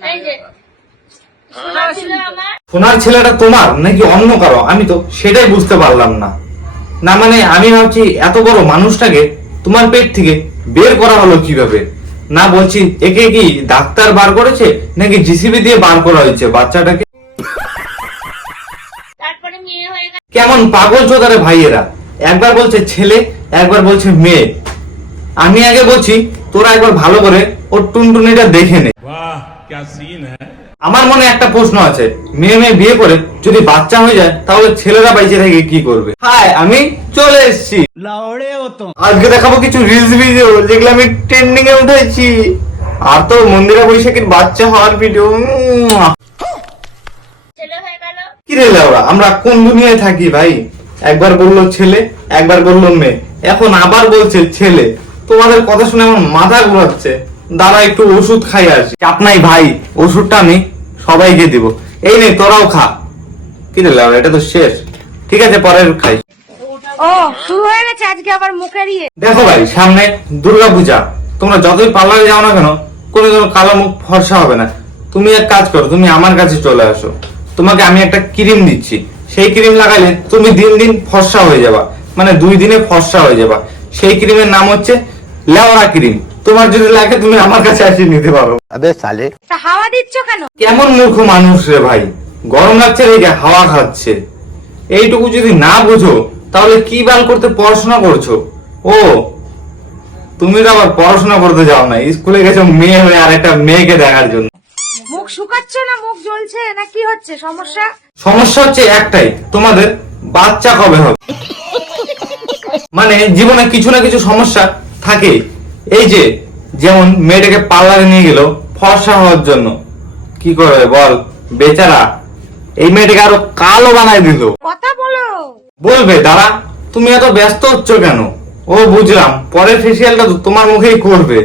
হ্যাঁ? সেটাই বুঝতে পারলাম না। মানে আমি ভাবছি এত বড় মানুষটাকে তোমার পেট থেকে বের করা কীভাবে? ডাক্তার বার করেছে নাকি জিসিবি দিয়ে বার করা হয়েছে বাচ্চাটাকে? কেমন পাগল চোদারে ভাইয়েরা। একবার বলছে ছেলে একবার বলছে মেয়ে। আমি আগে বলছি তোরা একবার ভালো করে ওর টুনটুনিটা দেখে নে। বাহ। আমার মনে একটা প্রশ্ন আছে। মেয়ে মেয়ে বিয়ে করে যদি বাচ্চা হয়ে যায় তাহলে ছেলেরা বাইচে থেকে কি করবে? হাই আমি চলে এসেছি। আজকে দেখাবো কিছু রিলস ভিডিও যেগুলো আমি ট্রেন্ডিং এ উঠেছি। আর তো মন্দিরা বৈশাখের বাচ্চা হওয়ার ভিডিও কি রে লাউরা আমরা কোন দুনিয়ায় থাকি ভাই? একবার বলল ছেলে একবার বলল মেয়ে। এখন আবার বলছে ছেলে। তোমাদের কথা শুনে আমার মাথা ঘুরাচ্ছে। দাঁড়া একটু ওষুধ খাই আসি চাপ নাই ভাই ওষুধটা আমি সবাইকে দিব। এই নে তোরাও খা। কি রে লাউরা এটা তো শেষ। ঠিক আছে পরের খাই। ও শুরু হয়ে গেছে আজকে আবার ইয়ে। দেখো ভাই সামনে দুর্গা পূজা তোমরা যতই পার্লারে যাও না কেন কোনো কোনো কালো মুখ ফর্সা হবে না। তুমি এক কাজ করো তুমি আমার কাছে চলে আসো। তোমাকে আমি একটা ক্রিম দিচ্ছি। সেই ক্রিম লাগালে তুমি দিন দিন ফর্সা হয়ে যাবা। মানে দুই দিনে ফর্সা হয়ে যাবা। সেই ক্রিমের নাম হচ্ছে লেওরা ক্রিম। তোমার যদি লাগে তুমি আমার কাছে আসি নিতে পারো। আবে সালে। হাওয়া দিচ্ছ কেন? কেমন মূর্খ মানুষ রে ভাই। গরম লাগছে রেখে হাওয়া খাচ্ছে। এইটুকু যদি না বুঝো তাহলে কি বাল করতে পড়াশোনা করছ? ও তুমি তো আবার পড়াশোনা করতে যাও না স্কুলে গেছো মেয়ে হয়ে আর একটা মেয়েকে দেখার জন্য। মুখ শুকাচ্ছ না মুখ জ্বলছে না কি হচ্ছে সমস্যা? সমস্যা হচ্ছে একটাই তোমাদের বাচ্চা কবে হবে? মানে জীবনে কিছু না কিছু সমস্যা থাকে এই যে যেমন মেয়েটাকে পার্লারে নিয়ে গেল ফর্সা হওয়ার জন্য। কি করবে বল বেচারা। এই মেয়েটাকে আরও কালো বানায় দিল। কথা বলো। বলবে দাঁড়া তুমি এত ব্যস্ত হচ্ছ কেন? ও বুঝলাম। পরের ফেসিয়ালটা তো তোমার মুখেই করবে।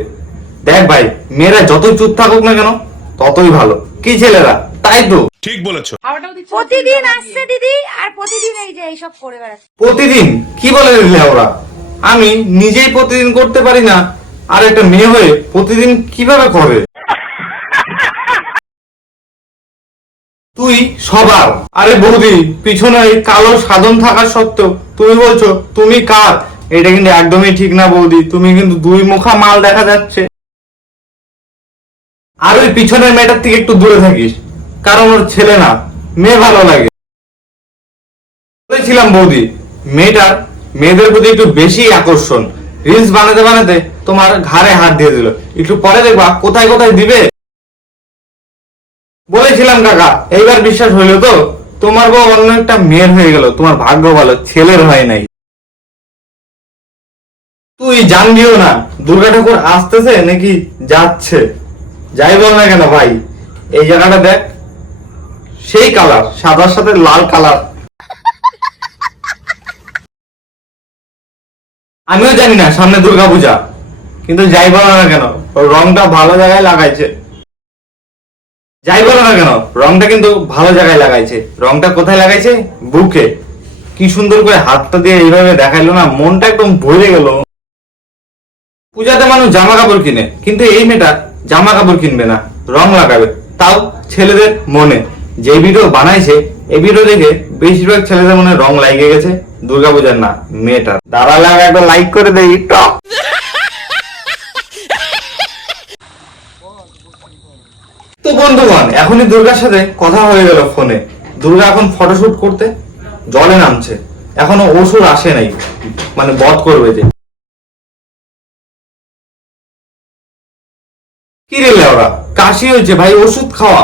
দেখ ভাই মেয়েরা যতই চুপ থাকুক না কেন ততই ভালো। কি ছেলেরা? তাই তো? ঠিক বলেছ। প্রতিদিন আসছে দিদি আর প্রতিদিন এই যে এইসব করে বেড়াচ্ছে। প্রতিদিন? কি বলে দিলে ওরা? আমি নিজেই প্রতিদিন করতে পারি না। আর একটা মেয়ে হয়ে প্রতিদিন কীভাবে করে? তুই সবার। আরে বৌদি, পিছনে কালো সাধন থাকা সত্ত্বেও তুমি বলছো, তুমি কার? এটা কিন্তু একদমই ঠিক না বৌদি, তুমি কিন্তু দুই মুখা মাল দেখা যাচ্ছে। আর ওই পিছনের মেয়েটার থেকে একটু দূরে থাকিস, কারণ ওর ছেলে না, মেয়ে ভালো লাগে। বলেছিলাম বৌদি, মেয়েটার মেয়েদের প্রতি একটু বেশি আকর্ষণ। রিলস বানাতে বানাতে তোমার ঘাড়ে হাত দিয়ে দিল। একটু পরে দেখবা কোথায় কোথায় দিবে। বলেছিলাম, কাকা, এইবার বিশ্বাস হইল তো? তোমার বউ অন্য একটা মেয়ের হয়ে গেল। তোমার ভাগ্য ভালো, ছেলের হয় নাই। তুই জানবিও না, দুর্গা ঠাকুর আসতেছে নাকি যাচ্ছে? যাই বল না কেন ভাই, এই জায়গাটা দেখ। সেই কালার সাদার সাথে লাল কালার আমিও জানি না, সামনে দুর্গা পূজা কিন্তু যাই বলো না কেন ওর রংটা ভালো জায়গায় লাগাইছে। যাই বলো না কেন, রংটা কিন্তু ভালো জায়গায় লাগাইছে। রংটা কোথায় লাগাইছে? বুকে। কি সুন্দর করে হাতটা দিয়ে এইভাবে দেখাইলো না, মনটা একদম ভরে গেল। পূজাতে মানুষ জামা কাপড় কিনে, কিন্তু এই মেয়েটা জামা কাপড় কিনবে না, রং লাগাবে, তাও ছেলেদের মনে। যে ভিডিও বানাইছে এই ভিডিও দেখে বেশিরভাগ ছেলেদের মনে রং লাগিয়ে গেছে, দুর্গাপূজার না, মেয়েটার। দাঁড়া লাগা একটা লাইক করে দেই টপ তো বন্ধুগণ, এখনই দুর্গার সাথে কথা হয়ে গেল ফোনে। দুর্গা এখন ফটোশুট করতে জলে নামছে। এখনও ওষুধ আসে নাই মানে বধ করবে যে। কি রে লেওরা? কাশি হয়েছে, ভাই, ওষুধ খাওয়া।